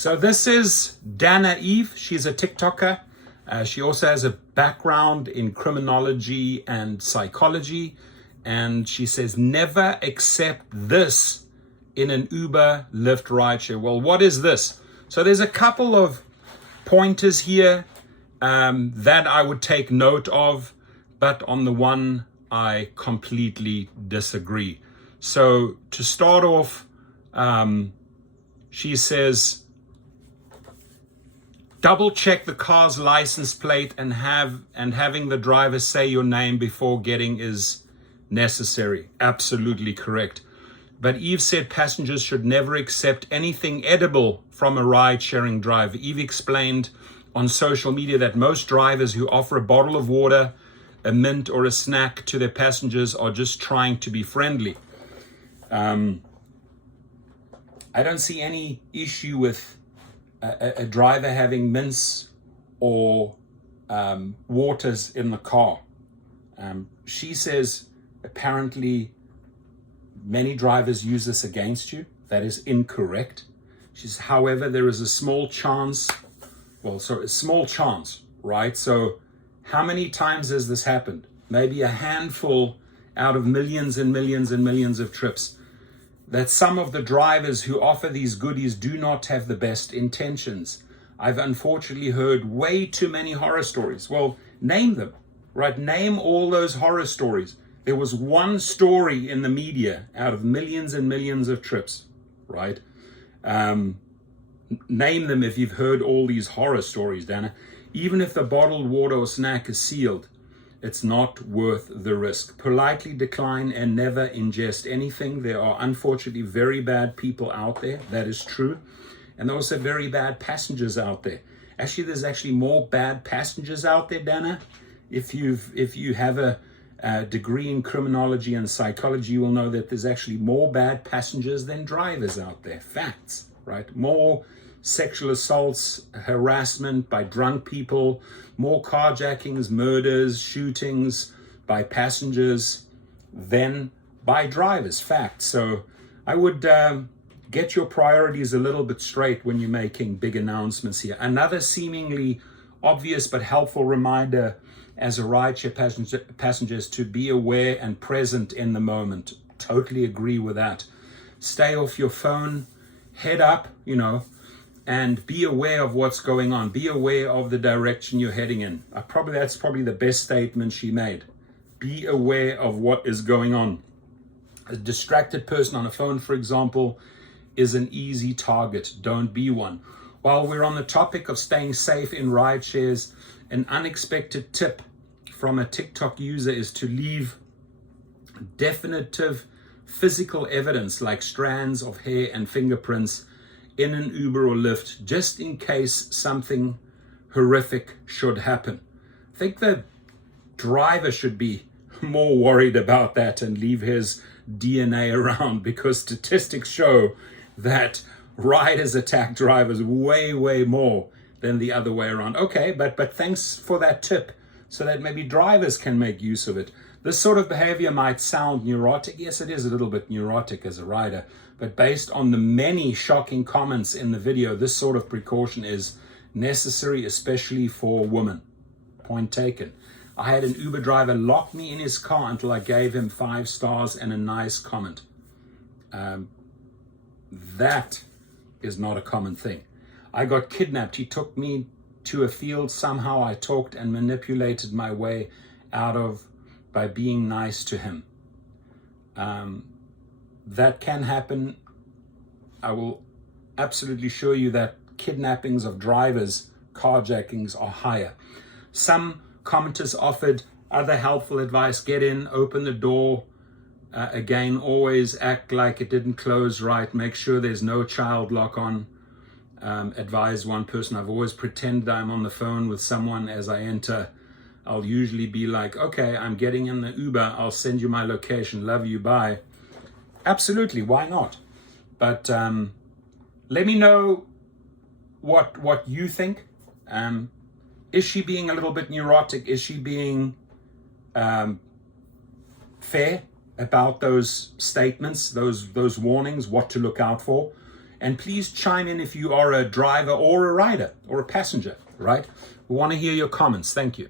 So this is Dana Eve. She's a TikToker. She also has a background in criminology and psychology. And she says, never accept this in an Uber, Lyft rideshare. Well, what is this? So there's a couple of pointers here that I would take note of, but on the one I completely disagree. So to start off, she says, double check the car's license plate and having the driver say your name before getting is necessary. Absolutely correct. But Eve said passengers should never accept anything edible from a ride-sharing driver. Eve explained on social media that most drivers who offer a bottle of water, a mint, or a snack to their passengers are just trying to be friendly. I don't see any issue with a driver having mints or waters in the car. She says apparently many drivers use this against you. That is incorrect. She says, however, there is a small chance, a small chance, right? So how many times has this happened? Maybe a handful out of millions and millions and millions of trips, that some of the drivers who offer these goodies do not have the best intentions. I've unfortunately heard way too many horror stories. Well, name them, right? Name all those horror stories. There was one story in the media out of millions and millions of trips, right? Name them if you've heard all these horror stories, Dana. Even if the bottled water or snack is sealed, it's not worth the risk. Politely decline and never ingest anything. There are unfortunately very bad people out there. That is true. And there are also very bad passengers out there. Actually, there's actually more bad passengers out there, Dana. If you have a degree in criminology and psychology, you will know that there's actually more bad passengers than drivers out there. Facts, right? More sexual assaults, harassment by drunk people, more carjackings, murders, shootings by passengers than by drivers. Fact. So I would get your priorities a little bit straight when you're making big announcements here. Another seemingly obvious but helpful reminder as a rideshare passenger is to be aware and present in the moment. Totally agree with that. Stay off your phone, head up, and be aware of what's going on. Be aware of the direction you're heading in. That's probably the best statement she made. Be aware of what is going on. A distracted person on a phone, for example, is an easy target. Don't be one. While we're on the topic of staying safe in ride shares, an unexpected tip from a TikTok user is to leave definitive physical evidence like strands of hair and fingerprints in an Uber or Lyft, just in case something horrific should happen. I think the driver should be more worried about that and leave his DNA around, because statistics show that riders attack drivers way, way more than the other way around. Okay, but thanks for that tip, so that maybe drivers can make use of it. This sort of behavior might sound neurotic. Yes, it is a little bit neurotic as a rider, but based on the many shocking comments in the video, this sort of precaution is necessary, especially for women. Point taken. I had an Uber driver lock me in his car until I gave him 5 stars and a nice comment. That is not a common thing. I got kidnapped. He took me to a field. Somehow I talked and manipulated my way out of by being nice to him. That can happen. I will absolutely show you that kidnappings of drivers, carjackings are higher. Some commenters offered other helpful advice. Get in, open the door. Again, always act like it didn't close right. Make sure there's no child lock on. Advised one person, I've always pretended I'm on the phone with someone as I enter. I'll usually be like, okay, I'm getting in the Uber. I'll send you my location. Love you. Bye. Absolutely. Why not? But let me know what you think. Is she being a little bit neurotic? Is she being fair about those statements, those warnings, what to look out for? And please chime in if you are a driver or a rider or a passenger, right? We want to hear your comments. Thank you.